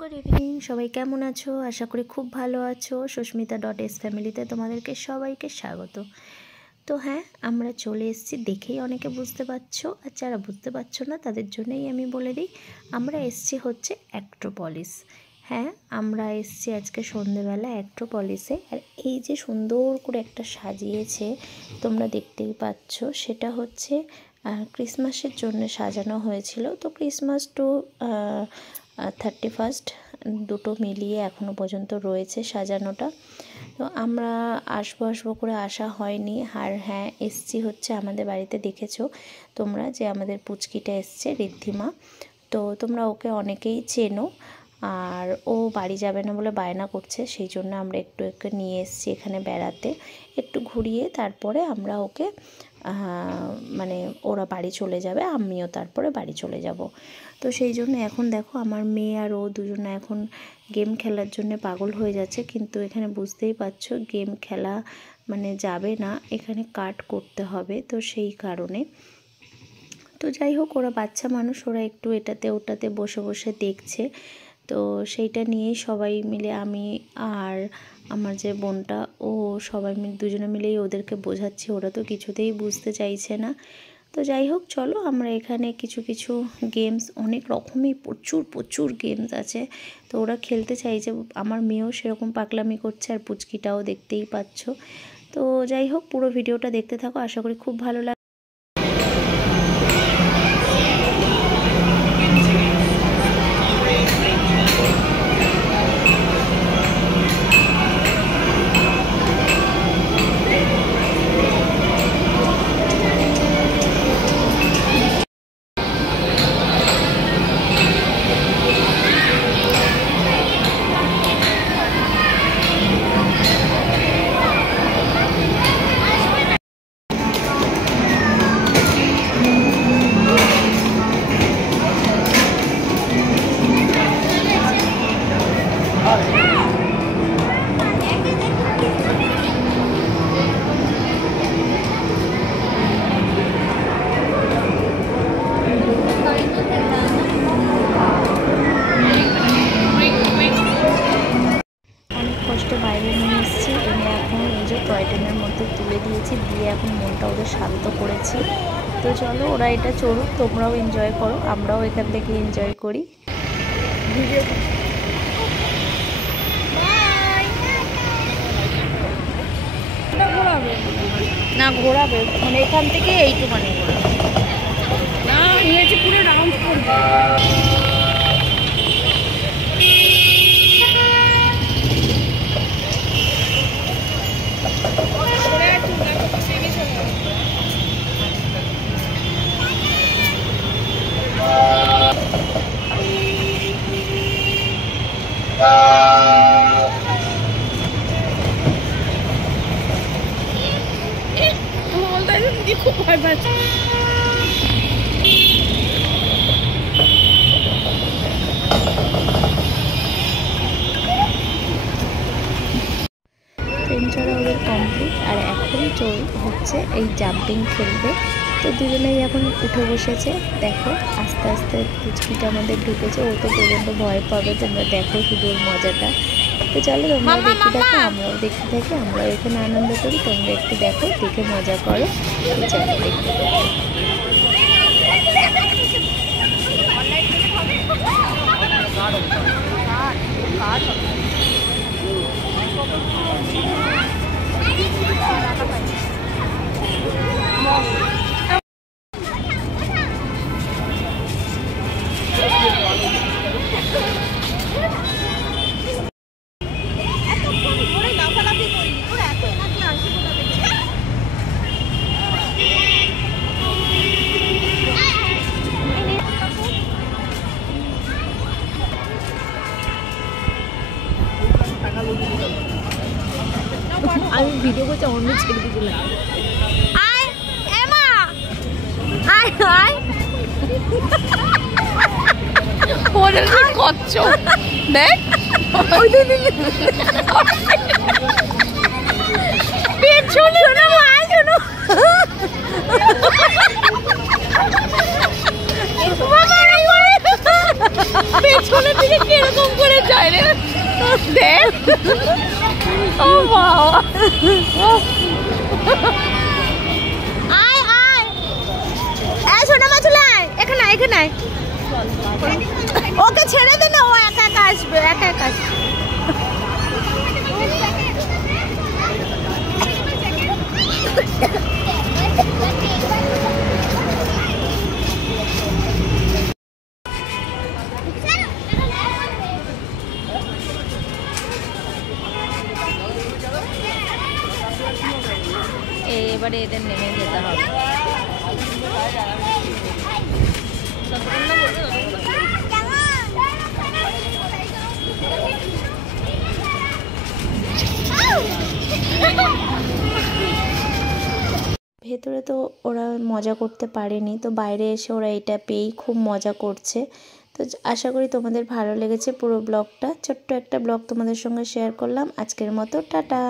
Good evening, সবাই কেমন আছো? আশা করি খুব ভালো আছো। সুস্মিতা.s ফ্যামিলিতে তোমাদেরকে সবাইকে স্বাগত। তো হ্যাঁ, আমরা চলে এসেছি, দেখেই অনেকে বুঝতে পারছো, আর যারা বুঝতে পারছো না তাদের জন্যই আমি বলে দিই, আমরা এসেছি হচ্ছে অ্যাক্ট্রোপলিস। হ্যাঁ, আমরা এসেছি আজকে সন্ধেবেলা অ্যাক্ট্রোপলিসে। আর এই যে সুন্দর করে একটা সাজিয়েছে তোমরা দেখতেই পাচ্ছ, সেটা হচ্ছে ক্রিসমাসের জন্য সাজানো হয়েছিল। তো ক্রিসমাস টু 31 দুটো মিলিয়ে এখনও পর্যন্ত রয়েছে সাজানোটা। তো আমরা আসবো করে আসা হয়নি। আর হ্যাঁ, এসছি হচ্ছে আমাদের বাড়িতে, দেখেছো তোমরা যে আমাদের পুচকিটা এসছে, ঋদ্ধিমা। তো তোমরা ওকে অনেকেই চেনো। আর ও বাড়ি যাবে না বলে বায়না করছে, সেই জন্য আমরা একটু নিয়ে এসেছি এখানে বেড়াতে, একটু ঘুরিয়ে তারপরে আমরা ওকে মানে ওরা বাড়ি চলে যাবে, আমিও তারপরে বাড়ি চলে যাব। তো সেই জন্য এখন দেখো আমার মেয়ে আর ও দুজনে এখন গেম খেলার জন্য পাগল হয়ে যাচ্ছে। কিন্তু এখানে বুঝতেই পারছো গেম খেলা মানে যাবে না, এখানে কাট করতে হবে, তো সেই কারণে। তো যাই হোক, ওরা বাচ্চা মানুষ, ওরা একটু এটাতে ওটাতে বসে বসে দেখছে। তো সেইটা নিয়েই সবাই মিলে, আমি আর আমার যে বোনটা, ও সবাই মিলে দুজনে মিলেই ওদেরকে বোঝাচ্ছি, ওরা তো কিছুতেই বুঝতে চাইছে না। তো যাই হোক, চলো আমরা এখানে কিছু গেমস, অনেক রকমই প্রচুর গেমস আছে। তো ওরা খেলতে চাইছে, আমার মেয়েও সেরকম পাগলামি করছে, আর পুচকিটাও দেখতেই পাচ্ছ। তো যাই হোক, পুরো ভিডিওটা দেখতে থাকো, আশা করি খুব ভালো লাগে। বাইরে নিয়ে এসেছি, এনে এখন এই যে টয় ট্রেনের মধ্যে তুলে দিয়েছি, দিয়ে এখন মনটা ওদের শান্ত করেছি। তো চলো, ওরা এটা চড়ুক, তোমরাও এনজয় করো, আমরাও এখান থেকে এনজয় করি। ভিডিও না ঘোরাবে, মানে এখান থেকে এইটুখানি ঘোরাবে না, নিয়েছি পুরো রাউন্ড করবে। খুব ভয় পাচ্ছে। ট্রেন চড়া ওদের কমপ্লিট, আর এখন হচ্ছে এই জাম্পিং খেলবে। তো দুজনেই এখন উঠে বসেছে। দেখো আস্তে আস্তে পুচকিটা আমাদের ঢুকেছে, ও তো পর্যন্ত ভয় পাবে, তোমরা দেখো শুধু ওর মজাটা। তো চলো, তোমরা দেখতে থাকো, আমরাও দেখতে থাকি, আমরাও এখানে আনন্দ করি, তোমরা একটু দেখো, দেখে মজা করো। তো চলো দেখতে থাকো। আমি ভিডিও করছি, অন্য ছেড়ে দিয়েছিলাম। আয় এমা, আয় আয়, ওদের কি করছো দেখ, ওই দিন পেছনে না, আয় শোনো বাবা, পেছনের দিকে কিরকম করে এখানে ওকে ছেড়ে দে না, ও একা একা আসবে, একা একা আসবে। এবারে এদের নেমে যেতে হবে। ভেতরে তো ওরা মজা করতে পারেনি, তো বাইরে এসে ওরা এটা পেয়েই খুব মজা করছে। তো আশা করি তোমাদের ভালো লেগেছে পুরো ব্লগটা। ছোট্ট একটা ব্লগ তোমাদের সঙ্গে শেয়ার করলাম। আজকের মতো টাটা।